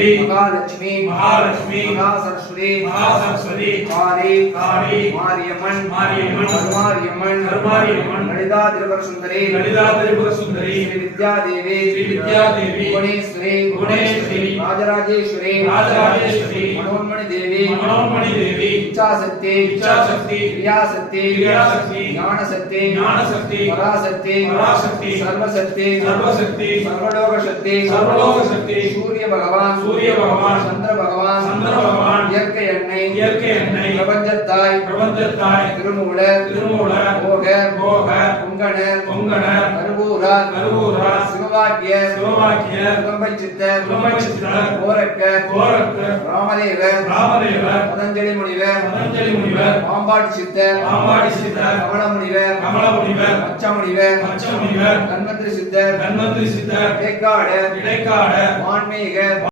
தேவி மகாலட்சுமி மகாலட்சுமி மகாசரஸ்வதி மகாசரஸ்வதி காளி காளி மாரியம்மன் மாரியம்மன் கருமாரியம்மன் கருமாரியம்மன் லலிதா திரிபுர சுந்தரி லலிதா திரிபுர சுந்தரி ஸ்ரீ வித்யாதேவி ஸ்ரீ வித்யாதேவி புவனேஸ்வரி புவனேஸ்வரி ராஜராஜேஸ்வரி ராஜராஜேஸ்வரி மனோன்மணி தேவி மனோன்மணி தேவி இச்சாசக்தி இச்சாசக்தி கிரியாசக்தி கிரியாசக்தி ஞானசக்தி ஞானசக்தி பராசக்தி பராசக்தி சர்வசக்தி சர்வசக்தி சர்வலோகசக்தி சர்வலோகசக்தி சூரிய பகவான் சூரிய பகவான் சந்திர பகவான் சந்திர பகவான் இயற்கை எண்ணெய் இயற்கை எண்ணெய் பிரபஞ்சத்தாய் பிரபஞ்சத்தாய் திருமூலர் திருமூலர் போகர் போகர் பொங்கணர் பொங்கணர் கருவூரார் கருவூரார் சிவபாக்கியர் சிவபாக்கியர் குதம்பை சித்தர் குதம்பை சித்தர் கோரக்கர் கோரக்கர் ராமதேவர் ராமதேவர் பதஞ்சலி முனிவர் பதஞ்சலி முனிவர் பாம்பாட்டி சித்தர் பாம்பாடி சித்தர் கமல முனிவர் கமல முனிவர் மச்ச முனிவர் மச்ச முனிவர் தன்வந்திரி சித்தர் தன்வந்திரி சித்தர் இடைக்காடர் இடைக்காட வான்மீக